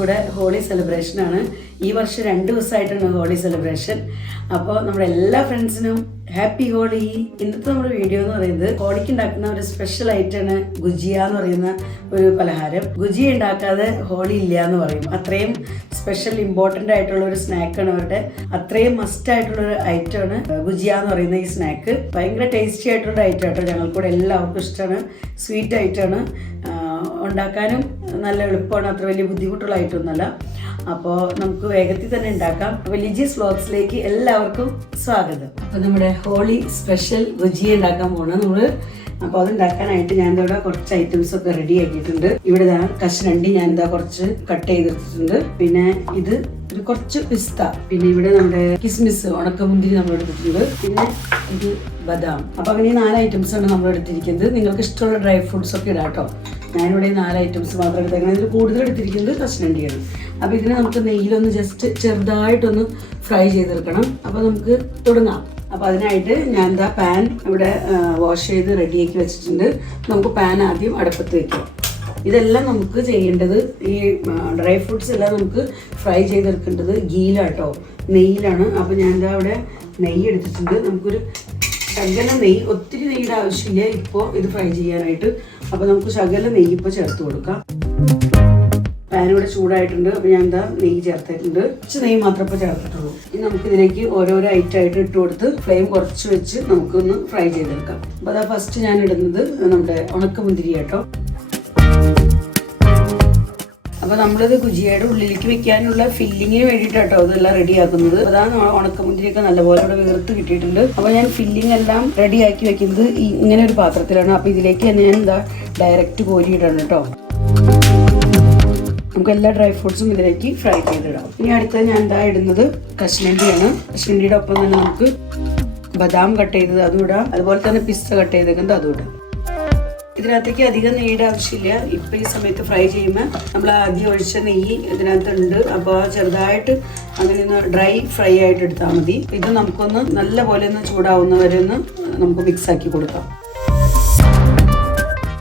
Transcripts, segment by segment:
ഇവിടെ holy celebration ആണ്. ഈ വർഷം രണ്ട് ദിവസമായിട്ടാണ് ഹോളി സെലിബ്രേഷൻ അപ്പോൾ നമ്മുടെ എല്ലാ ഫ്രണ്ട്സിനും ഹാപ്പി ഹോളി. ഇന്നത്തെ നമ്മുടെ വീഡിയോ എന്ന് പറയുന്നത് ഹോളിക്ക് ഉണ്ടാക്കുന്ന ഒരു സ്പെഷ്യൽ ഐറ്റാണ് ഗുജിയ എന്ന് പറയുന്ന ഒരു പലഹാരം. ഗുജിയ ഉണ്ടാക്കാതെ ഹോളി ഇല്ല എന്ന് പറയും. അത്രയും സ്പെഷ്യൽ ഇമ്പോർട്ടന്റ് ആയിട്ടുള്ള ഒരു സ്നാക്കാണ് അവരുടെ. അത്രയും മസ്റ്റ് ആയിട്ടുള്ള ഒരു ഐറ്റമാണ് ഗുജിയ എന്ന് പറയുന്ന ഈ സ്നാക്ക് ഭയങ്കര ടേസ്റ്റി ആയിട്ടുള്ള ഐറ്റം ആട്ടോ ഞങ്ങൾക്കൂടെ എല്ലാവർക്കും ഇഷ്ടമാണ്. സ്വീറ്റ് ഐറ്റമാണ് ഉണ്ടാക്കാനും നല്ല എളുപ്പമാണ്. അത്ര വലിയ ബുദ്ധിമുട്ടുള്ള ഐറ്റമൊന്നുമല്ല അപ്പോൾ നമുക്ക് വേഗത്തിൽ തന്നെ ഉണ്ടാക്കാം. റിലീജിയസ് വ്ലോഗ്സിലേക്ക് എല്ലാവർക്കും സ്വാഗതം. അപ്പോൾ നമ്മുടെ ഹോളി സ്പെഷ്യൽ രുചി ഉണ്ടാക്കാൻ പോകണം നമ്മൾ അപ്പോൾ അത് ഉണ്ടാക്കാനായിട്ട് ഞാൻ ഇവിടെ കുറച്ച് ഐറ്റംസ് ഒക്കെ റെഡി ആക്കിയിട്ടുണ്ട്. ഇവിടെ ഇതാ കശുരണ്ടി ഞാൻ ഇതാ കുറച്ച് കട്ട് ചെയ്തെടുത്തിട്ടുണ്ട് പിന്നെ ഇത് ഒരു കുറച്ച് പിസ്ത. പിന്നെ ഇവിടെ നമ്മുടെ കിസ്മിസ് ഉണക്കമുന്തിരി നമ്മൾ എടുത്തിട്ടുണ്ട്. പിന്നെ ഇത് ബദാം. അപ്പോൾ അങ്ങനെ നാല് ഐറ്റംസ് ആണ് നമ്മൾ എടുത്തിരിക്കുന്നത്. നിങ്ങൾക്ക് ഇഷ്ടമുള്ള ഡ്രൈ ഫ്രൂട്ട്സ് ഒക്കെ ഇടാം കേട്ടോ ഞാനിവിടെ നാല് ഐറ്റംസ് മാത്രം എടുത്തേക്കുന്നത് ഇതിൽ കൂടുതൽ എടുത്തിരിക്കുന്നത് കഷ്ണണ്ടിയാണ് അപ്പോൾ ഇതിനെ നമുക്ക് നെയ്യിലൊന്ന് ജസ്റ്റ് ചെറുതായിട്ടൊന്ന് ഫ്രൈ ചെയ്തെടുക്കണം. അപ്പോൾ നമുക്ക് തുടങ്ങാം. അപ്പോൾ അതിനായിട്ട് ഞാൻ എന്താ പാൻ ഇവിടെ വാഷ് ചെയ്ത് റെഡിയാക്കി വെച്ചിട്ടുണ്ട്. നമുക്ക് പാൻ ആദ്യം അടുപ്പത്ത് വെക്കാം. ഇതെല്ലാം നമുക്ക് ചെയ്യേണ്ടത് ഈ ഡ്രൈ ഫ്രൂട്ട്സ് എല്ലാം നമുക്ക് ഫ്രൈ ചെയ്തെടുക്കേണ്ടത് ഗീലാട്ടോ നെയ്യിലാണ്. അപ്പോൾ ഞാൻ എന്താ അവിടെ നെയ്യ് എടുത്തിട്ടുണ്ട്. നമുക്കൊരു ശകല നെയ്യ് ഒത്തിരി നെയ്യുടെ ആവശ്യമില്ല. ഇപ്പോൾ ഇത് ഫ്രൈ ചെയ്യാനായിട്ട്. അപ്പോൾ നമുക്ക് ശകല നെയ്യ് ഇപ്പോൾ ചേർത്ത് കൊടുക്കാം. പാൻ ഇവിടെ ചൂടായിട്ടുണ്ട്. അപ്പോൾ ഞാൻ എന്താ നെയ്യ് ചേർത്തിട്ടുണ്ട്. കുറച്ച് നെയ്യ് മാത്രമേ ഇപ്പോൾ ചേർത്തിട്ടുള്ളൂ. ഇനി നമുക്ക് ഇതിലേക്ക് ഓരോരോ ഐറ്റം ആയിട്ട് ഇട്ട് കൊടുത്ത് ഫ്ലെയിം കുറച്ച് വെച്ച് നമുക്കൊന്ന് ഫ്രൈ ചെയ്തെടുക്കാം. അപ്പോൾ അതാ ഫസ്റ്റ് ഞാൻ ഇടുന്നത് നമ്മുടെ ഉണക്കമുന്തിരി കേട്ടോ അപ്പോൾ നമ്മളിത് കുജിയയുടെ ഉള്ളിലേക്ക് വെക്കാനുള്ള ഫില്ലിങ്ങിന് വേണ്ടിയിട്ടാട്ടോ ഇതെല്ലാം റെഡിയാക്കുന്നത്. അതാണ് ഉണക്കമുന്തിരിയൊക്കെ നല്ലപോലെ ഇവിടെ വീർത്ത് കിട്ടിയിട്ടുണ്ട്. അപ്പോൾ ഞാൻ ഫില്ലിംഗ് എല്ലാം റെഡി ആക്കി വെക്കുന്നത് ഇങ്ങനെ ഒരു പാത്രത്തിലാണ്. അപ്പോൾ ഇതിലേക്ക് തന്നെ ഞാൻ എന്താ ഡയറക്റ്റ് കോരിയിടണം കേട്ടോ. നമുക്ക് എല്ലാ ഡ്രൈ ഫ്രൂട്ട്സും ഇതിലേക്ക് ഫ്രൈ ചെയ്തിടാം. ഇനി അടുത്തത് ഞാൻ എന്താ ഇടുന്നത് കശ്മീരിയാണ് കശ്മീരിയുടെ ഒപ്പം തന്നെ നമുക്ക് ബദാം കട്ട് ചെയ്തത് അതും ഇടാം. അതുപോലെ തന്നെ പിസ്ത കട്ട് ചെയ്തേക്കുന്നത് അതും ഇടാം. ഇതിനകത്തേക്ക് അധികം നെയ്യുടെ ആവശ്യമില്ല. ഇപ്പം ഈ സമയത്ത് ഫ്രൈ ചെയ്യുമ്പോൾ നമ്മൾ ആദ്യം ഒഴിച്ച നെയ്യ് ഇതിനകത്തുണ്ട്. അപ്പോൾ ചെറുതായിട്ട് അങ്ങനെ ഒന്ന് ഡ്രൈ ഫ്രൈ ആയിട്ട് എടുത്താൽ മതി. ഇത് നമുക്കൊന്ന് നല്ല പോലെ ഒന്ന് ചൂടാവുന്നവരെ ഒന്ന് നമുക്ക് മിക്സ് ആക്കി കൊടുക്കാം.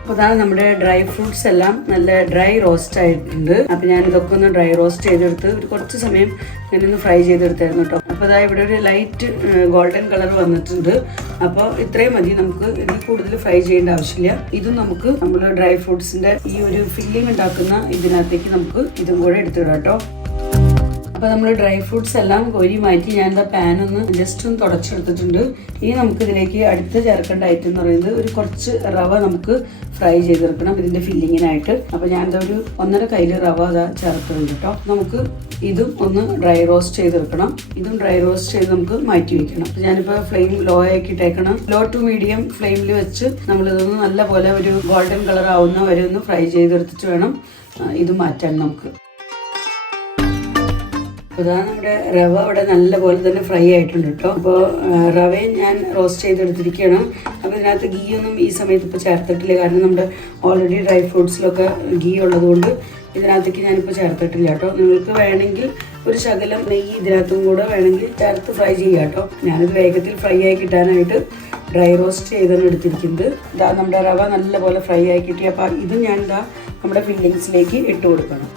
അപ്പോൾ അതാണ് നമ്മുടെ ഡ്രൈ ഫ്രൂട്ട്സ് എല്ലാം നല്ല ഡ്രൈ റോസ്റ്റ് ആയിട്ടുണ്ട്. അപ്പോൾ ഞാൻ ഇതൊക്കെ ഒന്ന് ഡ്രൈ റോസ്റ്റ് ചെയ്തെടുത്ത് ഒരു കുറച്ച് സമയം ഇങ്ങനെ ഒന്ന് ഫ്രൈ ചെയ്തെടുത്തായിരുന്നു കേട്ടോ. അപ്പോൾ അതാ ഇവിടെ ഒരു ലൈറ്റ് ഗോൾഡൻ കളർ വന്നിട്ടുണ്ട്. അപ്പോൾ ഇത്രയും മതി നമുക്ക് ഇതിൽ കൂടുതൽ ഫ്രൈ ചെയ്യേണ്ട ആവശ്യമില്ല. ഇതും നമുക്ക് നമ്മൾ ഡ്രൈ ഫ്രൂട്ട്സിന്റെ ഈ ഒരു ഫില്ലിംഗ് ഉണ്ടാക്കുന്ന ഇതിനകത്തേക്ക് നമുക്ക് ഇതും കൂടെ എടുത്തിടാം കേട്ടോ. അപ്പോൾ നമ്മൾ ഡ്രൈ ഫ്രൂട്ട്സ് എല്ലാം കോരി മാറ്റി ഞാൻ എന്താ പാൻ ഒന്ന് ജസ്റ്റ് ഒന്ന് തുടച്ചെടുത്തിട്ടുണ്ട്. ഇനി നമുക്ക് ഇതിലേക്ക് അടുത്ത് ചേർക്കേണ്ട ഐറ്റം എന്ന് പറയുന്നത് ഒരു കുറച്ച് റവ നമുക്ക് ഫ്രൈ ചെയ്തെടുക്കണം ഇതിന്റെ ഫില്ലിങ്ങിനായിട്ട് അപ്പോൾ ഞാൻ എന്താ ഒരു ഒന്നര കയ്യിൽ റവ അതാ ചേർക്കുന്നുണ്ട് കേട്ടോ നമുക്ക് ഇതും ഒന്ന് ഡ്രൈ റോസ്റ്റ് ചെയ്തെടുക്കണം. ഇതും ഡ്രൈ റോസ്റ്റ് ചെയ്ത് നമുക്ക് മാറ്റി വെക്കണം. അപ്പൊ ഞാനിപ്പോൾ ഫ്ലെയിം ലോ ആക്കിയിട്ടേക്കണം. ലോ ടു മീഡിയം ഫ്ലെയിമിൽ വെച്ച് നമ്മളിതൊന്ന് നല്ല പോലെ ഒരു ഗോൾഡൻ കളർ ആവുന്ന വരെ ഒന്ന് ഫ്രൈ ചെയ്തെടുത്തിട്ട് വേണം ഇത് മാറ്റാൻ നമുക്ക്. അപ്പോൾ ഇതാ നമ്മുടെ റവ ഇവിടെ നല്ല പോലെ തന്നെ ഫ്രൈ ആയിട്ടുണ്ട് കേട്ടോ. അപ്പോൾ റവയും ഞാൻ റോസ്റ്റ് ചെയ്തെടുത്തിരിക്കുകയാണ്. അപ്പോൾ ഇതിനകത്ത് ഗീ ഒന്നും ഈ സമയത്ത് ഇപ്പോൾ ചേർത്തിട്ടില്ല. കാരണം നമ്മുടെ ഓൾറെഡി ഡ്രൈ ഫ്രൂട്ട്സിലൊക്കെ ഗീ ഉള്ളതുകൊണ്ട് ഇതിനകത്തേക്ക് ഞാനിപ്പോൾ ചേർത്തിട്ടില്ല കേട്ടോ. നിങ്ങൾക്ക് വേണമെങ്കിൽ ഒരു ശകലം നെയ്യ് ഇതിനകത്തും കൂടെ വേണമെങ്കിൽ ചേർത്ത് ഫ്രൈ ചെയ്യാം കേട്ടോ. ഞാനിത് വേഗത്തിൽ ഫ്രൈ ആയി കിട്ടാനായിട്ട് ഡ്രൈ റോസ്റ്റ് ചെയ്താണ് എടുത്തിരിക്കുന്നത്. ഇതാ നമ്മുടെ റവ നല്ലപോലെ ഫ്രൈ ആയി കിട്ടി. അപ്പോൾ ഇത് ഞാൻ ഇതാ നമ്മുടെ ഫില്ലിങ്സിലേക്ക് ഇട്ട് കൊടുക്കണം.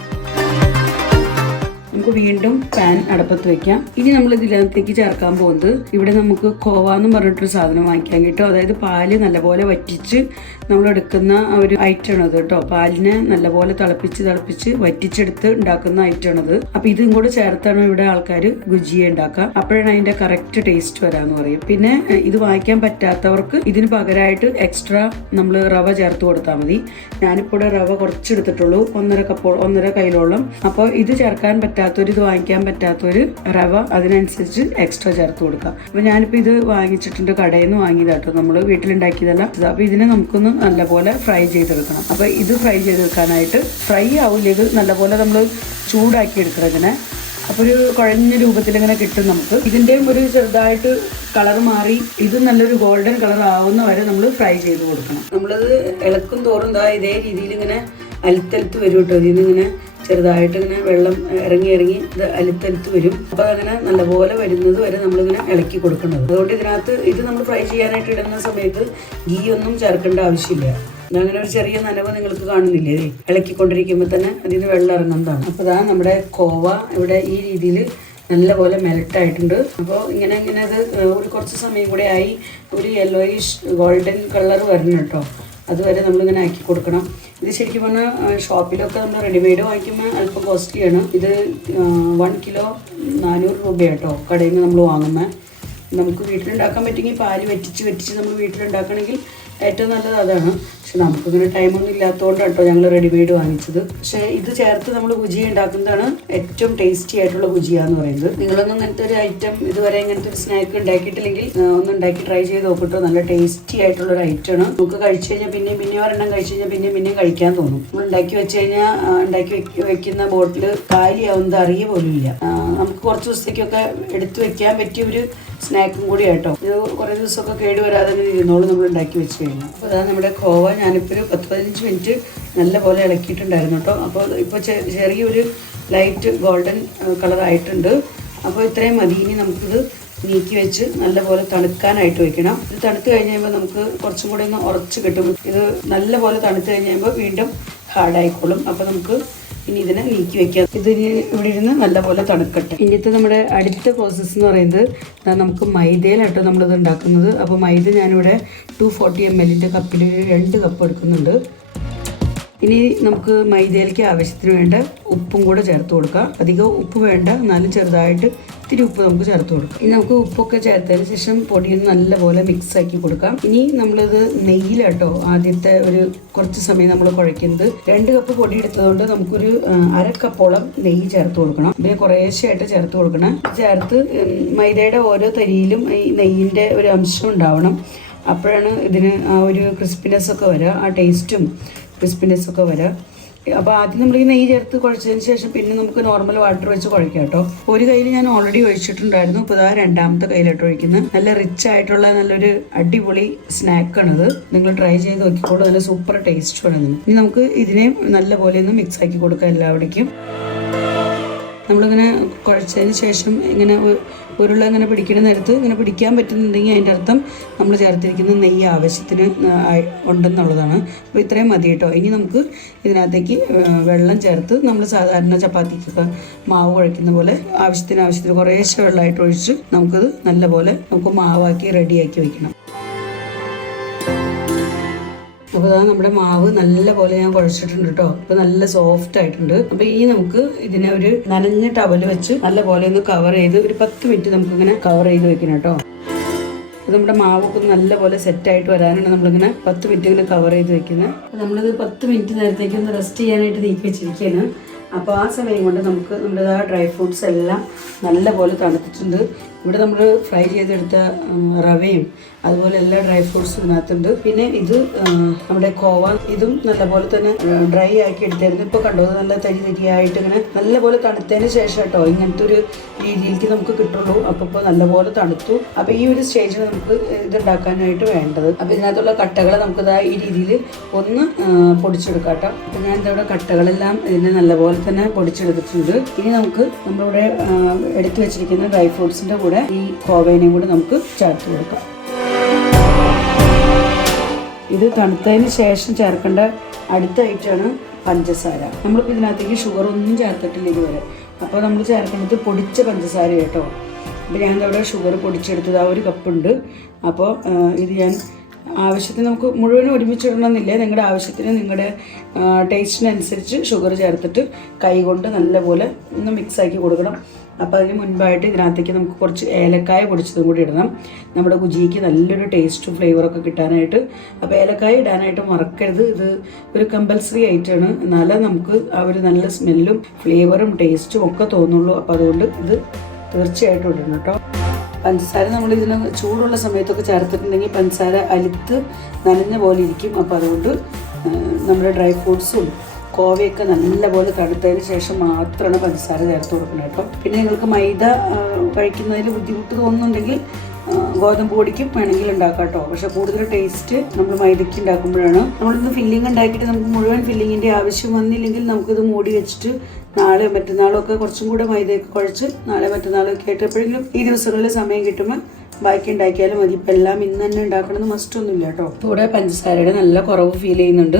നമുക്ക് വീണ്ടും പാൻ അടപ്പത്ത് വെക്കാം. ഇനി നമ്മൾ ഇതിനകത്തേക്ക് ചേർക്കാൻ പോകുന്നത് ഇവിടെ നമുക്ക് കോവ എന്ന് പറഞ്ഞിട്ടൊരു സാധനം വാങ്ങിക്കാൻ കിട്ടും. അതായത് പാൽ നല്ലപോലെ വറ്റിച്ച് നമ്മൾ എടുക്കുന്ന ഒരു ആണ് അത് കേട്ടോ. പാലിനെ നല്ലപോലെ തിളപ്പിച്ച് തിളപ്പിച്ച് വറ്റിച്ചെടുത്ത് ഉണ്ടാക്കുന്ന ഐറ്റം ആണത് അപ്പൊ ഇതും കൂടെ ചേർത്താണ് ഇവിടെ ആൾക്കാർ ഗുജിയ ഉണ്ടാക്കുക. അപ്പോഴാണ് അതിന്റെ കറക്റ്റ് ടേസ്റ്റ് വരാന്ന് പറയും. പിന്നെ ഇത് വാങ്ങിക്കാൻ പറ്റാത്തവർക്ക് ഇതിന് പകരമായിട്ട് എക്സ്ട്രാ നമ്മൾ റവ ചേർത്ത് കൊടുത്താൽ മതി. ഞാനിപ്പോൾ റവ കുറച്ചെടുത്തിട്ടുള്ളൂ. ഒന്നര കപ്പോൾ ഒന്നര കയ്യിലോളം. അപ്പോൾ ഇത് ചേർക്കാൻ പറ്റാത്തൊരു ഇത് വാങ്ങിക്കാൻ പറ്റാത്തൊരു റവ അതിനനുസരിച്ച് എക്സ്ട്രാ ചേർത്ത് കൊടുക്കാം അപ്പോൾ ഞാനിപ്പോൾ ഇത് വാങ്ങിച്ചിട്ടുണ്ട് കടയിൽ നിന്ന് വാങ്ങിയതാട്ടോ നമ്മൾ വീട്ടിലുണ്ടാക്കിയതല്ല. അപ്പോൾ ഇതിനെ നമുക്കൊന്ന് നല്ലപോലെ ഫ്രൈ ചെയ്തെടുക്കണം. അപ്പോൾ ഇത് ഫ്രൈ ചെയ്തെടുക്കാനായിട്ട് ഫ്രൈ ആവില്ല. ഇത് നല്ലപോലെ നമ്മൾ ചൂടാക്കി എടുക്കണം ഇതിനെ അപ്പോൾ ഒരു കുഴഞ്ഞ രൂപത്തിൽ ഇങ്ങനെ കിട്ടും നമുക്ക്. ഇതിന്റെയും ഒരു ചെറുതായിട്ട് കളർ മാറി ഇത് നല്ലൊരു ഗോൾഡൻ കളർ ആവുന്ന വരെ നമ്മൾ ഫ്രൈ ചെയ്ത് കൊടുക്കണം. നമ്മളത് ഇളക്കും തോറും ഇതേ രീതിയിൽ ഇങ്ങനെ അലുത്തലുത്ത് വരും കേട്ടോ. ഇതിൽ ഇങ്ങനെ ചെറുതായിട്ട് ഇങ്ങനെ വെള്ളം ഇറങ്ങി ഇറങ്ങി ഇത് അലുത്തലുത്ത് വരും. അപ്പോൾ അങ്ങനെ നല്ലപോലെ വരുന്നത് വരെ നമ്മളിങ്ങനെ ഇളക്കി കൊടുക്കണം അതുകൊണ്ട് ഇതിനകത്ത് ഇത് നമ്മൾ ഫ്രൈ ചെയ്യാനായിട്ട് ഇടുന്ന സമയത്ത് ഗീ ഒന്നും ചേർക്കേണ്ട ആവശ്യമില്ല. അങ്ങനെ ഒരു ചെറിയ നനവ് നിങ്ങൾക്ക് കാണുന്നില്ലേ? ഇളക്കിക്കൊണ്ടിരിക്കുമ്പോൾ തന്നെ അതിൽ നിന്ന് വെള്ളം ഇറങ്ങുന്നതാണ്. അപ്പോൾ ഇതാ നമ്മുടെ കോവ ഇവിടെ ഈ രീതിയിൽ നല്ലപോലെ മെൽട്ടായിട്ടുണ്ട്. അപ്പോൾ ഇങ്ങനെ ഇങ്ങനെ അത് ഒരു കുറച്ച് സമയം കൂടെ ആയി ഒരു യെല്ലോയിഷ് ഗോൾഡൻ കളർ വരണം കേട്ടോ. അതുവരെ നമ്മളിങ്ങനെ ആക്കി കൊടുക്കണം. ഇത് ശരിക്കും പറഞ്ഞാൽ ഷോപ്പിലൊക്കെ നമ്മൾ റെഡിമെയ്ഡ് വാങ്ങിക്കുമ്പോൾ അല്പം കോസ്റ്റ്ലിയാണ് ഇത് വൺ കിലോ നാനൂറ് രൂപയാട്ടോ കടയിൽ നിന്ന് നമ്മൾ വാങ്ങുന്നത് നമുക്ക് വീട്ടിലുണ്ടാക്കാൻ പറ്റുമെങ്കിൽ പാൽ വെറ്റിച്ച് വെറ്റിച്ച് നമ്മൾ വീട്ടിലുണ്ടാക്കണമെങ്കിൽ ഏറ്റവും നല്ലത് അതാണ്. പക്ഷെ നമുക്കിങ്ങനെ ടൈമൊന്നും ഇല്ലാത്തതുകൊണ്ട് കേട്ടോ ഞങ്ങൾ റെഡിമെയ്ഡ് വാങ്ങിച്ചത്. പക്ഷേ ഇത് ചേർത്ത് നമ്മൾ ഭുജി ഉണ്ടാക്കുന്നതാണ് ഏറ്റവും ടേസ്റ്റി ആയിട്ടുള്ള ഭുജിയാന്ന് പറയുന്നത്. നിങ്ങളൊന്നും ഇങ്ങനത്തെ ഒരു ഐറ്റം ഇതുവരെ ഇങ്ങനത്തെ ഒരു സ്നാക്ക് ഉണ്ടാക്കിയിട്ടില്ലെങ്കിൽ ഒന്ന് ഉണ്ടാക്കി ട്രൈ ചെയ്ത് നോക്കട്ടോ. നല്ല ടേസ്റ്റി ആയിട്ടുള്ള ഒരു ഐറ്റമാണ് നമുക്ക് കഴിച്ചു കഴിഞ്ഞാൽ പിന്നെയും പിന്നെയും ഒരെണ്ണം കഴിച്ചു കഴിഞ്ഞാൽ പിന്നെയും പിന്നെയും കഴിക്കാൻ തോന്നും. നമ്മൾ ഉണ്ടാക്കി വെച്ച് കഴിഞ്ഞാൽ ഉണ്ടാക്കി വെക്കുന്ന ബോട്ടിൽ കാലിയാവുന്നത് അറിയ പോലും ഇല്ല. നമുക്ക് കുറച്ച് ദിവസത്തേക്കൊക്കെ എടുത്തു വെക്കാൻ പറ്റിയ ഒരു സ്നാക്കും കൂടി ആട്ടോ. ഇത് കുറേ ദിവസമൊക്കെ കേടുവരാതെ ഇരുന്നോളും നമ്മൾ ഉണ്ടാക്കി വെച്ച് കഴിഞ്ഞാൽ അപ്പോൾ അതാ നമ്മുടെ കോവ ഞാനിപ്പോൾ ഒരു പത്ത് പതിനഞ്ച് മിനിറ്റ് നല്ല പോലെ ഇളക്കിയിട്ടുണ്ടായിരുന്നു കേട്ടോ. അപ്പോൾ ഇപ്പോൾ ചെറിയൊരു ലൈറ്റ് ഗോൾഡൻ കളറായിട്ടുണ്ട് അപ്പോൾ ഇത്രയും മതി. ഇനി നമുക്കിത് നീക്കി വെച്ച് നല്ലപോലെ തണുക്കാനായിട്ട് വെക്കണം. ഇത് തണുത്ത് കഴിഞ്ഞ് കഴിയുമ്പോൾ നമുക്ക് കുറച്ചും കൂടി ഒന്ന് ഉറച്ച് കിട്ടും. ഇത് നല്ലപോലെ തണുത്ത് കഴിഞ്ഞ് കഴിയുമ്പോൾ വീണ്ടും ഹാർഡായിക്കോളും അപ്പോൾ നമുക്ക് ഇനി ഇതിനെ നീക്കി വെക്കാം. ഇതിന് ഇവിടെ ഇരുന്ന് നല്ലപോലെ തണുക്കട്ടെ. ഇനിയത്തെ നമ്മുടെ അടുത്ത പ്രോസസ്സ് എന്ന് പറയുന്നത് നമുക്ക് മൈദയിലാട്ടോ നമ്മളിത് ഉണ്ടാക്കുന്നത്. അപ്പോൾ മൈദ ഞാനിവിടെ ടു ഫോർട്ടി എം എല്ലിന്റെ കപ്പിൽ രണ്ട് കപ്പ് എടുക്കുന്നുണ്ട്. ഇനി നമുക്ക് മൈദയിലേക്ക് ആവശ്യത്തിന് വേണ്ട ഉപ്പും കൂടെ ചേർത്ത് കൊടുക്കാം. അധികം ഉപ്പ് വേണ്ട എന്നാലും ചെറുതായിട്ട് ഇത്തിരി ഉപ്പ് നമുക്ക് ചേർത്ത് കൊടുക്കാം. ഇനി നമുക്ക് ഉപ്പൊക്കെ ചേർത്തതിന് ശേഷം പൊടിയൊന്ന് നല്ലപോലെ മിക്സ് ആക്കി കൊടുക്കാം. ഇനി നമ്മളിത് നെയ്യിലാട്ടോ ആദ്യത്തെ ഒരു കുറച്ച് സമയം നമ്മൾ കുഴയ്ക്കുന്നത്. രണ്ട് കപ്പ് പൊടി എടുത്തതുകൊണ്ട് നമുക്കൊരു അര കപ്പോളം നെയ്യ് ചേർത്ത് കൊടുക്കണം. പിന്നെ കുറേശ്ശെയായിട്ട് ചേർത്ത് കൊടുക്കണം. ചേർത്ത് മൈദയുടെ ഓരോ തരിയിലും ഈ നെയ്യിന്റെ ഒരു അംശം ഉണ്ടാവണം. അപ്പോഴാണ് ഇതിന് ആ ഒരു ക്രിസ്പിനെസ് ഒക്കെ വരിക ആ ടേസ്റ്റും ക്രിസ്പിനെസ് ഒക്കെ വരാം. അപ്പോൾ ആദ്യം നമ്മൾ ഈ നെയ്യ് ചേർത്ത് കുഴച്ചതിന് ശേഷം പിന്നെ നമുക്ക് നോർമൽ വാട്ടർ വെച്ച് കുഴക്കാം കേട്ടോ ഒരു കയ്യിൽ ഞാൻ ഓൾറെഡി ഒഴിച്ചിട്ടുണ്ടായിരുന്നു. ഇപ്പോൾ ഇതാ രണ്ടാമത്തെ കയ്യിലോട്ട് ഒഴിക്കുന്നത് നല്ല റിച്ച് ആയിട്ടുള്ള നല്ലൊരു അടിപൊളി സ്നാക്കാണിത് നിങ്ങൾ ട്രൈ ചെയ്ത് നോക്കിക്കോളൂ. നല്ല സൂപ്പർ ടേസ്റ്റുമാണ് ഇനി നമുക്ക് ഇതിനെ നല്ലപോലെ ഒന്ന് മിക്സ് ആക്കി കൊടുക്കാം എല്ലാവിടേക്കും. നമ്മളിങ്ങനെ കുഴച്ചതിന് ശേഷം ഇങ്ങനെ ഉരുള ഇങ്ങനെ പിടിക്കുന്ന നേരത്ത് ഇങ്ങനെ പിടിക്കാൻ പറ്റുന്നുണ്ടെങ്കിൽ അതിന്റെ അർത്ഥം നമ്മൾ ചേർത്തിരിക്കുന്ന നെയ്യ് ആവശ്യത്തിന് ഉണ്ടെന്നുള്ളതാണ്. അപ്പോൾ ഇത്രയും മതി കേട്ടോ. ഇനി നമുക്ക് ഇതിനകത്തേക്ക് വെള്ളം ചേർത്ത് നമ്മൾ സാധാരണ ചപ്പാത്തിക്കൊക്കെ മാവ് കുഴക്കുന്ന പോലെ ആവശ്യത്തിന് ആവശ്യത്തിന് കുറേശ്ശെ വെള്ളമായിട്ട് ഒഴിച്ച് നമുക്കത് നല്ലപോലെ നമുക്ക് മാവാക്കി റെഡിയാക്കി വെക്കണം. അപ്പോൾ നമ്മുടെ മാവ് നല്ല പോലെ ഞാൻ കുഴച്ചിട്ടുണ്ട് കേട്ടോ അപ്പോൾ നല്ല സോഫ്റ്റ് ആയിട്ടുണ്ട്. അപ്പോൾ ഈ നമുക്ക് ഇതിനെ ഒരു നനഞ്ഞ ടവൽ വെച്ച് നല്ല പോലെ ഒന്ന് കവർ ചെയ്ത് ഒരു പത്ത് മിനിറ്റ് നമുക്ക് ഇങ്ങനെ കവർ ചെയ്ത് വെക്കണം കേട്ടോ നമ്മുടെ മാവൊക്കെ നല്ല പോലെ സെറ്റായിട്ട് വരാനാണ് നമ്മളിങ്ങനെ പത്ത് മിനിറ്റ് ഇങ്ങനെ കവർ ചെയ്ത് വെക്കുന്നത് നമ്മളിത് പത്ത് മിനിറ്റ് നേരത്തേക്ക് ഒന്ന് റെസ്റ്റ് ചെയ്യാനായിട്ട് നീക്കി വെച്ചിരിക്കുകയാണ് അപ്പോൾ ആ സമയം കൊണ്ട് നമുക്ക് നമ്മുടെ ആ ഡ്രൈ ഫ്രൂട്ട്സ് എല്ലാം നല്ല പോലെ തണുത്തിട്ടുണ്ട്. ഇവിടെ നമ്മൾ ഫ്രൈ ചെയ്തെടുത്ത റവയും അതുപോലെ എല്ലാ ഡ്രൈ ഫ്രൂട്ട്സും ഇതിനകത്തുണ്ട്. പിന്നെ ഇത് നമ്മുടെ കോവ ഇതും നല്ലപോലെ തന്നെ ഡ്രൈ ആക്കി എടുത്തായിരുന്നു ഇപ്പോൾ കണ്ടോ നല്ല തരി തരിയായിട്ട് ഇങ്ങനെ നല്ലപോലെ തണുത്തതിന് ശേഷം കേട്ടോ ഇങ്ങനത്തെ ഒരു രീതിയിലേക്ക് നമുക്ക് കിട്ടുള്ളൂ. അപ്പോൾ ഇപ്പോൾ നല്ലപോലെ തണുത്തു. അപ്പോൾ ഈ ഒരു സ്റ്റേജിൽ നമുക്ക് ഇത് ഉണ്ടാക്കാനായിട്ട് വേണ്ടത്. അപ്പോൾ ഇതിനകത്തുള്ള കട്ടകളെ നമുക്ക് ഇതാ ഈ രീതിയിൽ ഒന്ന് പൊടിച്ചെടുക്കാട്ടോ പൊടിച്ചെടുക്കാം കേട്ടോ. അപ്പോൾ ഞാൻ ഇതവിടെ കട്ടകളെല്ലാം ഇതിനെ നല്ലപോലെ തന്നെ പൊടിച്ചെടുത്തിട്ടുണ്ട്. ഇനി നമുക്ക് നമ്മളിവിടെ എടുത്തു വെച്ചിരിക്കുന്ന ഡ്രൈ ഫ്രൂട്ട്സിന്റെ കൂടെ ഈ കോവേനെയും കൂടെ നമുക്ക് ചേർത്ത് കൊടുക്കാം. ഇത് തണുത്തതിന് ശേഷം ചേർക്കേണ്ട അടുത്ത ഐറ്റമാണ് പഞ്ചസാര. നമ്മളിപ്പോൾ ഇതിനകത്തേക്ക് ഷുഗർ ഒന്നും ചേർത്തിട്ടില്ല ഇതുവരെ. അപ്പോൾ നമ്മൾ ചേർക്കുന്നത് പൊടിച്ച പഞ്ചസാര കേട്ടോ. അപ്പോൾ ഞാൻ അവിടെ ഷുഗർ പൊടിച്ചെടുത്തത്. ആ ഒരു കപ്പുണ്ട് അപ്പോൾ ഇത് ഞാൻ ആവശ്യത്തിന് നമുക്ക് മുഴുവനും ഒരുമിച്ചിടണമെന്നില്ല. നിങ്ങളുടെ ആവശ്യത്തിന് നിങ്ങളുടെ ടേസ്റ്റിനനുസരിച്ച് ഷുഗർ ചേർത്തിട്ട് കൈ കൊണ്ട് നല്ലപോലെ ഒന്ന് മിക്സ് ആക്കി കൊടുക്കണം. അപ്പോൾ അതിന് മുൻപായിട്ട് ഇതിനകത്തേക്ക് നമുക്ക് കുറച്ച് ഏലക്കായ പൊടിച്ചതും കൂടി ഇടണം. നമ്മുടെ കുജിക്ക് നല്ലൊരു ടേസ്റ്റും ഫ്ലേവറൊക്കെ കിട്ടാനായിട്ട്. അപ്പോൾ ഏലക്കായ ഇടാനായിട്ട് മറക്കരുത്. ഇത് ഒരു കമ്പൽസറി ആയിട്ടാണ്. എന്നാലേ നമുക്ക് ആ ഒരു നല്ല സ്മെല്ലും ഫ്ലേവറും ടേസ്റ്റും ഒക്കെ തോന്നുള്ളൂ. അപ്പോൾ അതുകൊണ്ട് ഇത് തീർച്ചയായിട്ടും ഇടണം കേട്ടോ. പഞ്ചസാര നമ്മൾ ഇതിന് ചൂടുള്ള സമയത്തൊക്കെ ചേർത്തിട്ടുണ്ടെങ്കിൽ പഞ്ചസാര അലുത്ത് നനഞ്ഞ പോലെ ഇരിക്കും. അപ്പോൾ അതുകൊണ്ട് നമ്മുടെ ഡ്രൈ ഫ്രൂട്ട്സും കോവയൊക്കെ നല്ലപോലെ തണുത്തതിന് ശേഷം മാത്രമാണ് പഞ്ചസാര ചേർത്ത് കൊടുക്കുന്നത് കേട്ടോ. പിന്നെ നിങ്ങൾക്ക് മൈദ കഴിക്കുന്നതിൽ ബുദ്ധിമുട്ട് തോന്നുന്നുണ്ടെങ്കിൽ ഗോതമ്പ് പൊടിക്കും വേണമെങ്കിൽ ഉണ്ടാക്കാം കേട്ടോ. പക്ഷെ കൂടുതൽ ടേസ്റ്റ് നമ്മൾ മൈദയ്ക്ക് ഉണ്ടാക്കുമ്പോഴാണ്. നമ്മളിന്ന് ഫില്ലിംഗ് ഉണ്ടാക്കിയിട്ട് നമുക്ക് മുഴുവൻ ഫില്ലിങ്ങിന്റെ ആവശ്യം വന്നില്ലെങ്കിൽ നമുക്കിത് മൂടി വെച്ചിട്ട് നാളെ മറ്റന്നാളും ഒക്കെ കുറച്ചും കൂടെ മൈദയൊക്കെ കുഴച്ച് നാളെ മറ്റന്നാളും ഒക്കെ ആയിട്ട് എപ്പോഴെങ്കിലും ഈ ദിവസങ്ങളിൽ സമയം കിട്ടുമ്പോൾ ബാക്കി ഉണ്ടാക്കിയാലും മതി. ഇപ്പം എല്ലാം ഇന്ന് തന്നെ ഉണ്ടാക്കണമെന്ന് മസ്റ്റ് ഒന്നുമില്ല കേട്ടോ. ഇവിടെ പഞ്ചസാരയുടെ നല്ല കുറവ് ഫീൽ ചെയ്യുന്നുണ്ട്.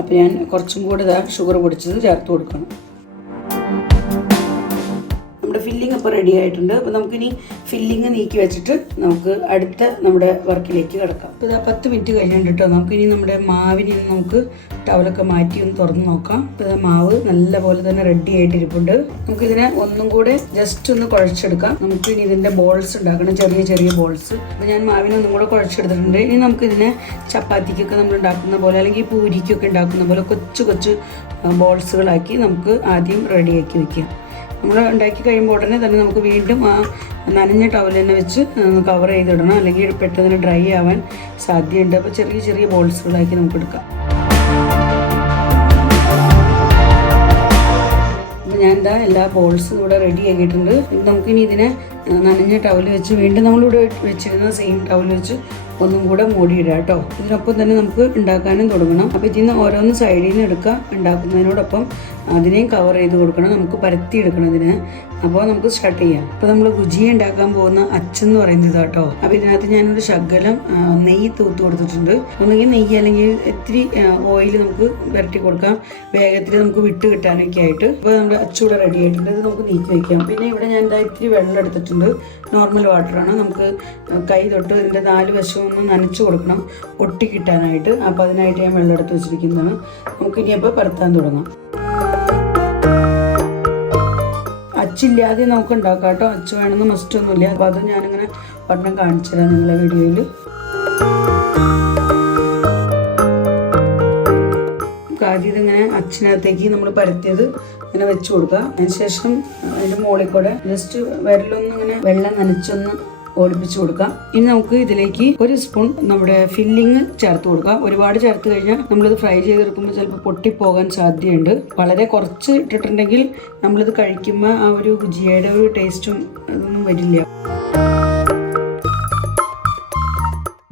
അപ്പോൾ ഞാൻ കുറച്ചും കൂടെ ഷുഗർ പൊടിച്ചത് ചേർത്ത് കൊടുക്കണം. നമ്മുടെ ഫില്ലിംഗ് ഇപ്പോൾ റെഡി ആയിട്ടുണ്ട്. അപ്പോൾ നമുക്കിനി ഫില്ലിംഗ് നീക്കി വെച്ചിട്ട് നമുക്ക് അടുത്ത നമ്മുടെ വർക്കിലേക്ക് കിടക്കാം. അപ്പോൾ ഇതാ പത്ത് മിനിറ്റ് കഴിഞ്ഞിട്ട് നമുക്കിനി നമ്മുടെ മാവിന് നമുക്ക് ടവലൊക്കെ മാറ്റി ഒന്ന് തുറന്ന് നോക്കാം. അപ്പോൾ ഇതാ മാവ് നല്ല പോലെ തന്നെ റെഡി ആയിട്ടിരിപ്പുണ്ട്. നമുക്കിതിനെ ഒന്നും കൂടെ ജസ്റ്റ് ഒന്ന് കുഴച്ചെടുക്കാം. നമുക്ക് ഇനി ഇതിന്റെ ബോൾസ് ഉണ്ടാക്കണം ചെറിയ ചെറിയ ബോൾസ് അപ്പോൾ ഞാൻ മാവിനെ ഒന്നും കൂടെ കുഴച്ചെടുത്തിട്ടുണ്ട്. ഇനി നമുക്കിതിനെ ചപ്പാത്തിക്കൊക്കെ നമ്മൾ ഉണ്ടാക്കുന്ന പോലെ അല്ലെങ്കിൽ പൂരിക്കൊക്കെ ഉണ്ടാക്കുന്ന പോലെ കൊച്ചു കൊച്ചു ബോൾസുകളാക്കി നമുക്ക് ആദ്യം റെഡിയാക്കി വെക്കാം. നമ്മൾ ഉണ്ടാക്കി കഴിയുമ്പോൾ ഉടനെ തന്നെ നമുക്ക് വീണ്ടും ആ നനഞ്ഞ ടവൽ തന്നെ വെച്ച് കവർ ചെയ്തിടണം. അല്ലെങ്കിൽ പെട്ടെന്ന് ഡ്രൈ ആവാൻ സാധ്യതയുണ്ട്. അപ്പോൾ ചെറിയ ചെറിയ ബോൾസുകളാക്കി നമുക്ക് എടുക്കാം. ഞാൻ എന്താ എല്ലാ ബോൾസും ഇവിടെ റെഡി ആക്കിയിട്ടുണ്ട്. നമുക്കിനി ഇതിനെ നനഞ്ഞ ടവൽ വെച്ച് വീണ്ടും നമ്മളിവിടെ വെച്ചിരുന്ന സെയിം ടവൽ വെച്ച് ഒന്നും കൂടെ മൂടിയിടുക കേട്ടോ. ഇതിനൊപ്പം തന്നെ നമുക്ക് ഉണ്ടാക്കാനും തുടങ്ങണം. അപ്പോൾ നിന്ന് ഓരോന്ന് സൈഡിൽ നിന്ന് എടുക്കുക ഉണ്ടാക്കുന്നതിനോടൊപ്പം അതിനെയും കവർ ചെയ്ത് കൊടുക്കണം. നമുക്ക് പരത്തി എടുക്കണം ഇതിന്. അപ്പോൾ നമുക്ക് സ്റ്റാർട്ട് ചെയ്യാം. അപ്പോൾ നമ്മൾ ഗുജിയെ ഉണ്ടാക്കാൻ പോകുന്ന അച്ചെന്ന് പറയുന്നത് കേട്ടോ. അപ്പോൾ ഇതിനകത്ത് ഞാനൊരു ശകലം നെയ്യ് തൂത്ത് കൊടുത്തിട്ടുണ്ട്. ഒന്നുകിൽ നെയ്യ് അല്ലെങ്കിൽ ഇത്തിരി ഓയിൽ നമുക്ക് പുരട്ടി കൊടുക്കാം. വേഗത്തിൽ നമുക്ക് വിട്ട് കിട്ടാനൊക്കെ ആയിട്ട്. ഇപ്പോൾ നമ്മുടെ അച്ചൂടെ റെഡി ആയിട്ടുണ്ട്. ഇത് നമുക്ക് നീക്കി വയ്ക്കാം പിന്നെ ഇവിടെ ഞാൻ എന്താ ഇത്തിരി വെള്ളം എടുത്തിട്ടുണ്ട്. നോർമൽ വാട്ടറാണ് നമുക്ക് കൈ തൊട്ട് ഇതിന്റെ നാല് വശവും ഒന്ന് നനച്ച് കൊടുക്കണം. ഒട്ടി കിട്ടാനായിട്ട്. അപ്പോൾ അതിനായിട്ട് ഞാൻ വെള്ളം എടുത്ത് വെച്ചിരിക്കുന്നതാണ്. നമുക്കിനി അപ്പോൾ പരത്താൻ തുടങ്ങാം. അച്ചില്ലാതെ നമുക്ക് ഉണ്ടാക്കാം കേട്ടോ. അച്ച് വേണമെന്ന് മസ്റ്റ് ഒന്നുമില്ല. അപ്പോൾ അത് ഞാനിങ്ങനെ ഒരെണ്ണം കാണിച്ചു തരാം നിങ്ങളെ വീഡിയോയിൽ. ആദ്യം ഇതിങ്ങനെ അച്ഛനകത്തേക്ക് നമ്മൾ പരത്തിയത് ഇങ്ങനെ വെച്ച് കൊടുക്കുക അതിനുശേഷം അതിന്റെ മുകളിൽ കൂടെ ജസ്റ്റ് വിരലൊന്ന് ഇങ്ങനെ വെള്ളം നനച്ചൊന്ന് ഓടിപ്പിച്ച് കൊടുക്കാം ഇനി നമുക്ക് ഇതിലേക്ക് ഒരു സ്പൂൺ നമ്മുടെ ഫില്ലിങ് ചേർത്ത് കൊടുക്കാം ഒരുപാട് ചേർത്ത് കഴിഞ്ഞാൽ നമ്മളിത് ഫ്രൈ ചെയ്തെടുക്കുമ്പോൾ ചിലപ്പോൾ പൊട്ടിപ്പോകാൻ സാധ്യതയുണ്ട്. വളരെ കുറച്ച് ഇട്ടിട്ടുണ്ടെങ്കിൽ നമ്മളിത് കഴിക്കുമ്പോൾ ആ ഒരു ഗുജിയയുടെ ഒരു ടേസ്റ്റും അതൊന്നും വരില്ല.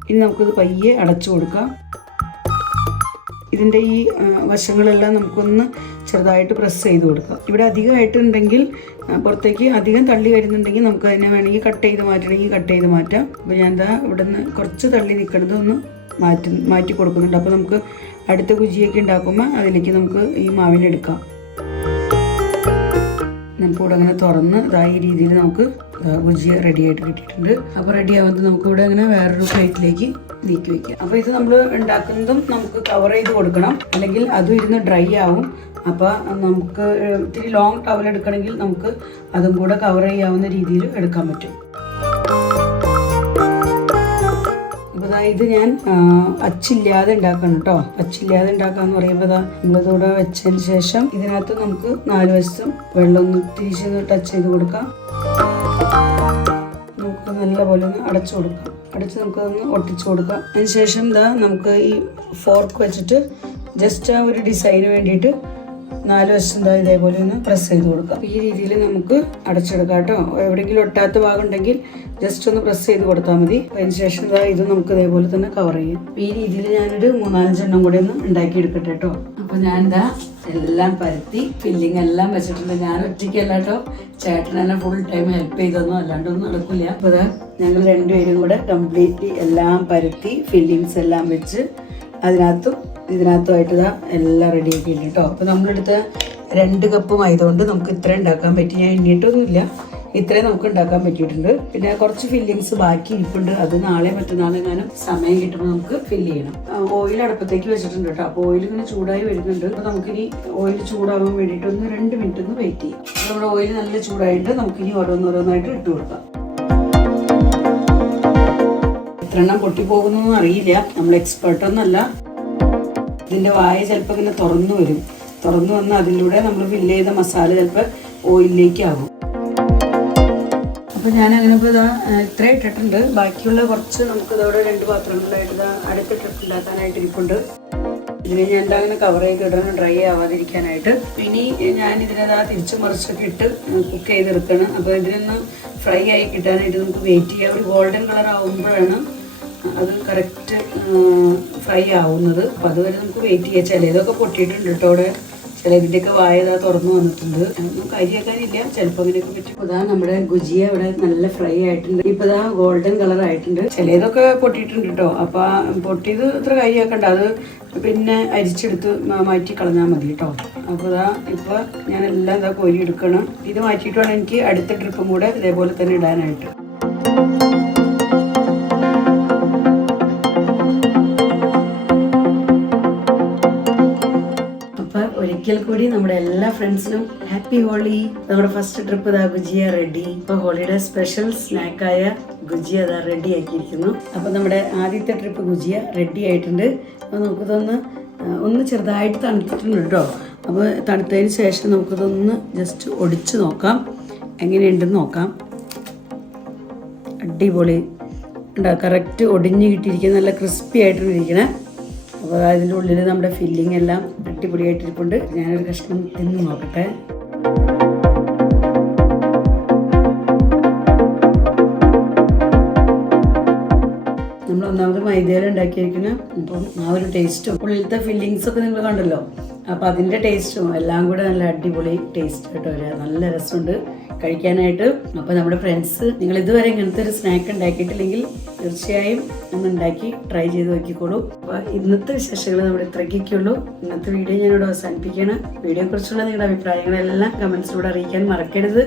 ഇനി നമുക്കിത് പയ്യെ അടച്ചു കൊടുക്കാം ഇതിന്റെ ഈ വശങ്ങളെല്ലാം നമുക്കൊന്ന് ചെറുതായിട്ട് പ്രസ് ചെയ്ത് കൊടുക്കാം ഇവിടെ അധികമായിട്ടുണ്ടെങ്കിൽ പുറത്തേക്ക് അധികം തള്ളി വരുന്നുണ്ടെങ്കിൽ നമുക്ക് അതിനെ വേണമെങ്കിൽ കട്ട് ചെയ്ത് മാറ്റണമെങ്കിൽ കട്ട് ചെയ്ത് മാറ്റാം. അപ്പോൾ ഞാൻ എന്താ ഇവിടെ നിന്ന് കുറച്ച് തള്ളി നിൽക്കുന്നത് ഒന്ന് മാറ്റി മാറ്റി കൊടുക്കുന്നുണ്ട്. അപ്പോൾ നമുക്ക് അടുത്ത കുജിയൊക്കെ ഉണ്ടാക്കുമ്പോൾ അതിലേക്ക് നമുക്ക് ഈ മാവിനെടുക്കാം നമുക്കിവിടെ അങ്ങനെ തുറന്ന് ഇതായ രീതിയിൽ നമുക്ക് ഗുജി റെഡി ആയിട്ട് കിട്ടിയിട്ടുണ്ട്. അപ്പോൾ റെഡി ആവുന്നത് നമുക്കിവിടെ അങ്ങനെ വേറൊരു പ്ലേറ്റിലേക്ക് നീക്കി വയ്ക്കാം അപ്പോൾ ഇത് നമ്മൾ ഉണ്ടാക്കുന്നതും നമുക്ക് കവർ ചെയ്ത് കൊടുക്കണം. അല്ലെങ്കിൽ അതും ഇരുന്ന് ഡ്രൈ ആവും. അപ്പോൾ നമുക്ക് ഇത്തിരി ലോങ് ടവൽ എടുക്കണമെങ്കിൽ നമുക്ക് അതും കൂടെ കവർ ചെയ്യാവുന്ന രീതിയിൽ എടുക്കാൻ പറ്റും. ഇത് ഞാൻ അച്ചില്ലാതെ ഉണ്ടാക്കണം കേട്ടോ. അച്ചില്ലാതെ ഉണ്ടാക്കാന്ന് പറയുമ്പോൾ നമ്മളിതൂടെ വെച്ചതിന് ശേഷം ഇതിനകത്ത് നമുക്ക് നാല് വശത്തും വെള്ളം ഒന്ന് തിരിച്ച് ടച്ച് ചെയ്ത് കൊടുക്കാം. നമുക്ക് നല്ലപോലെ ഒന്ന് അടച്ചു കൊടുക്കാം. അടച്ച് നമുക്കതൊന്ന് ഒട്ടിച്ചു കൊടുക്കാം. അതിന് ശേഷം എന്താ നമുക്ക് ഈ ഫോർക്ക് വെച്ചിട്ട് ജസ്റ്റ് ആ ഒരു ഡിസൈന് വേണ്ടിയിട്ട് നാല് വശം ഇതേപോലെ ഒന്ന് പ്രസ് ചെയ്ത് കൊടുക്കാം. ഈ രീതിയിൽ നമുക്ക് അടച്ചെടുക്കാം കേട്ടോ. എവിടെയെങ്കിലും ഒട്ടാത്ത ഭാഗം ഉണ്ടെങ്കിൽ ജസ്റ്റ് ഒന്ന് പ്രസ് ചെയ്ത് കൊടുത്താൽ മതി. അതിന് ശേഷം ദാ ഇത് നമുക്ക് ഇതേപോലെ തന്നെ കവർ ചെയ്യും. ഈ രീതിയിൽ ഞാനൊരു മൂന്നാലഞ്ചെണ്ണം കൂടി ഒന്ന് ഉണ്ടാക്കി എടുക്കട്ടെ കേട്ടോ. അപ്പൊ ഞാൻ എന്താ എല്ലാം പരത്തി ഫില്ലിംഗ് എല്ലാം വെച്ചിട്ടുണ്ട്. ഞാൻ ഒറ്റയ്ക്കല്ല കേട്ടോ. ചേട്ടനെല്ലാം ഫുൾ ടൈം ഹെൽപ്പ് ചെയ്തൊന്നും അല്ലാണ്ടൊന്നും നടക്കില്ല. അപ്പോൾ ഞങ്ങൾ രണ്ടുപേരും കൂടെ കംപ്ലീറ്റ്ലി എല്ലാം പരത്തി ഫില്ലിങ്സ് എല്ലാം വെച്ച് അതിനകത്തും ഇതിനകത്തുമായിട്ട് ഇതാ എല്ലാം റെഡി ആക്കിയിട്ടുണ്ട് കേട്ടോ അപ്പോൾ നമ്മളെടുത്ത് രണ്ട് കപ്പ് മൈദ കൊണ്ട് നമുക്ക് ഇത്ര ഉണ്ടാക്കാൻ പറ്റി. ഞാൻ എണ്ണിയിട്ടൊന്നുമില്ല ഇത്രയും നമുക്ക് ഉണ്ടാക്കാൻ പറ്റിയിട്ടുണ്ട്. പിന്നെ കുറച്ച് ഫില്ലിങ്സ് ബാക്കി ഇരിപ്പുണ്ട്. അത് നാളെ മറ്റന്നാളെങ്ങാനും സമയം കിട്ടുമ്പോൾ നമുക്ക് ഫില്ല് ചെയ്യണം. ഓയിൽ അടുപ്പത്തേക്ക് വെച്ചിട്ടുണ്ട് കേട്ടോ അപ്പോൾ ഓയിൽ ഇങ്ങനെ ചൂടായി വരുന്നുണ്ട്. അപ്പോൾ നമുക്കിനി ഓയിൽ ചൂടാവാൻ വേണ്ടിയിട്ട് ഒന്ന് രണ്ട് മിനിറ്റ് ഒന്ന് വെയിറ്റ് ചെയ്യും. നമ്മുടെ ഓയിൽ നല്ല ചൂടായിട്ട് നമുക്കിനി ഓരോന്നോരോന്നായിട്ട് ഇട്ട് കൊടുക്കാം. എത്ര എണ്ണം പൊട്ടിപ്പോകുന്നൊന്നും അറിയില്ല. നമ്മൾ എക്സ്പേർട്ട് ഇതിന്റെ വായ ചിലപ്പോൾ ഇങ്ങനെ തുറന്നു വരും. തുറന്നു വന്ന് അതിലൂടെ നമ്മൾ ഫില്ല് ചെയ്ത മസാല ചിലപ്പോൾ ഓയിലിലേക്ക് ആകും അപ്പോൾ ഞാൻ അങ്ങനെ ഇപ്പോൾ ഇതാ ഇത്ര ഇട്ടിട്ടുണ്ട്. ബാക്കിയുള്ള കുറച്ച് നമുക്ക് ഇതോടെ രണ്ട് പാത്രങ്ങളിലായിട്ട് ഇതാ അടുത്തിട്ടിട്ട് ഉണ്ടാക്കാനായിട്ട് ഇരിപ്പുണ്ട് ഇതിനെ ഞാൻ എന്താ അങ്ങനെ കവർ ചെയ്ത് ഇടണം ഡ്രൈ ആവാതിരിക്കാനായിട്ട്. ഇനി ഞാൻ ഇതിനെ ഇതിനതാ തിരിച്ചു മറിച്ചൊക്കെ ഇട്ട് കുക്ക് ചെയ്തെടുക്കണം. അപ്പോൾ ഇതിനൊന്ന് ഫ്രൈ ആയി കിട്ടാനായിട്ട് നമുക്ക് വെയിറ്റ് ചെയ്യാം. ഒരു ഗോൾഡൻ കളർ ആവുമ്പോഴാണ് അത് കറക്റ്റ് ഫ്രൈ ആവുന്നത്. അപ്പോൾ അതുവരെ നമുക്ക് വെയിറ്റ് ചെയ്യാം. ചിലതൊക്കെ പൊട്ടിയിട്ടുണ്ട് കേട്ടോ അവിടെ. ചിലതിന്റെയൊക്കെ വായ ഇതാ തുറന്നു വന്നിട്ടുണ്ട്. നമുക്ക് കരിയാക്കാനില്ല ചിലപ്പോൾ അങ്ങനെയൊക്കെ പറ്റും. ഇതാ നമ്മുടെ ഗുജിയ ഇവിടെ നല്ല ഫ്രൈ ആയിട്ടുണ്ട്. ഇപ്പം ഇതാ ഗോൾഡൻ കളർ ആയിട്ടുണ്ട്. ചിലതൊക്കെ പൊട്ടിയിട്ടുണ്ട് കേട്ടോ. അപ്പോൾ ആ പൊട്ടിയത് ഇത്ര കരിയാക്കണ്ട അത് പിന്നെ അരിച്ചെടുത്ത് മാറ്റി കളഞ്ഞാൽ മതി കേട്ടോ. അപ്പോൾ ഇതാ ഇപ്പോൾ ഞാൻ എല്ലാം ഇതാ കോരി എടുക്കണം. ഇത് മാറ്റിയിട്ട് വേണം എനിക്ക് അടുത്ത ട്രിപ്പും കൂടെ ഇതേപോലെ തന്നെ ഇടാനായിട്ട്. കൂടി നമ്മുടെ എല്ലാ ഫ്രണ്ട്സിനും ഹാപ്പി ഹോളി. നമ്മുടെ ഫസ്റ്റ് ട്രിപ്പ് ഇതാ ഗുജിയ റെഡി. ഇപ്പൊ ഹോളിയുടെ സ്പെഷ്യൽ സ്നാക്കായ ഗുജിയ അതാ റെഡി ആക്കിയിരിക്കുന്നു. അപ്പൊ നമ്മുടെ ആദ്യത്തെ ട്രിപ്പ് ഗുജിയ റെഡി ആയിട്ടുണ്ട്. അപ്പൊ നമുക്കിതൊന്ന് ഒന്ന് ചെറുതായിട്ട് തണുത്തിട്ടുണ്ട് കേട്ടോ അപ്പോൾ തണുത്തതിന് ശേഷം നമുക്കിതൊന്ന് ജസ്റ്റ് ഒടിച്ച് നോക്കാം. എങ്ങനെയുണ്ടെന്ന് നോക്കാം. അടിപൊളി. ഉണ്ടോ കറക്റ്റ് ഒടിഞ്ഞ് കിട്ടിയിരിക്കുന്ന നല്ല ക്രിസ്പി ആയിട്ടാണ് ഇരിക്കണേ. അപ്പോൾ അതിന്റെ ഉള്ളിൽ നമ്മുടെ ഫില്ലിംഗ് എല്ലാം അടിപൊളിയായിട്ടിരിപ്പുണ്ട്. ഞാനൊരു കഷ്ണം തിന്ന് നോക്കട്ടെ. നമ്മൾ ഒന്നാമത് മൈദയിൽ ഉണ്ടാക്കിയിരിക്കുന്ന അപ്പം ആ ഒരു ടേസ്റ്റും ഉള്ളിലത്തെ ഫില്ലിങ്സ് ഒക്കെ നിങ്ങൾ കണ്ടല്ലോ. അപ്പം അതിന്റെ ടേസ്റ്റും എല്ലാം കൂടെ നല്ല അടിപൊളി ടേസ്റ്റ് ആയിട്ട് വരിക നല്ല രസമുണ്ട് കഴിക്കാനായിട്ട്. അപ്പോൾ നമ്മുടെ ഫ്രണ്ട്സ് നിങ്ങൾ ഇതുവരെ ഇങ്ങനത്തെ ഒരു സ്നാക്ക് ഉണ്ടാക്കിയിട്ടില്ലെങ്കിൽ തീർച്ചയായും ഒന്ന് ഉണ്ടാക്കി ട്രൈ ചെയ്ത് നോക്കിക്കോളൂ. അപ്പോൾ ഇന്നത്തെ വിശേഷങ്ങൾ നമ്മുടെ ഇത്രയ്ക്കൊക്കെയുള്ളൂ. ഇന്നത്തെ വീഡിയോ ഞാനിവിടെ അവസാനിപ്പിക്കുകയാണ്. വീഡിയോയെക്കുറിച്ചുള്ള നിങ്ങളുടെ അഭിപ്രായങ്ങളെല്ലാം കമൻസിലൂടെ അറിയിക്കാൻ മറക്കരുത്.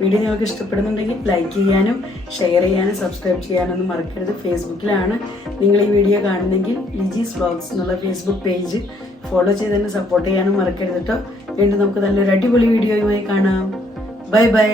വീഡിയോ നിങ്ങൾക്ക് ഇഷ്ടപ്പെടുന്നുണ്ടെങ്കിൽ ലൈക്ക് ചെയ്യാനും ഷെയർ ചെയ്യാനും സബ്സ്ക്രൈബ് ചെയ്യാനൊന്നും മറക്കരുത്. ഫേസ്ബുക്കിലാണ് നിങ്ങൾ ഈ വീഡിയോ കാണുന്നെങ്കിൽ ലിജീസ് വ്ളോഗ്സ് എന്നുള്ള ഫേസ്ബുക്ക് പേജ് ഫോളോ ചെയ്ത് തന്നെ സപ്പോർട്ട് ചെയ്യാനും മറക്കരുത് കേട്ടോ വീണ്ടും നമുക്ക് നല്ലൊരു അടിപൊളി വീഡിയോയുമായി കാണാം. Bye bye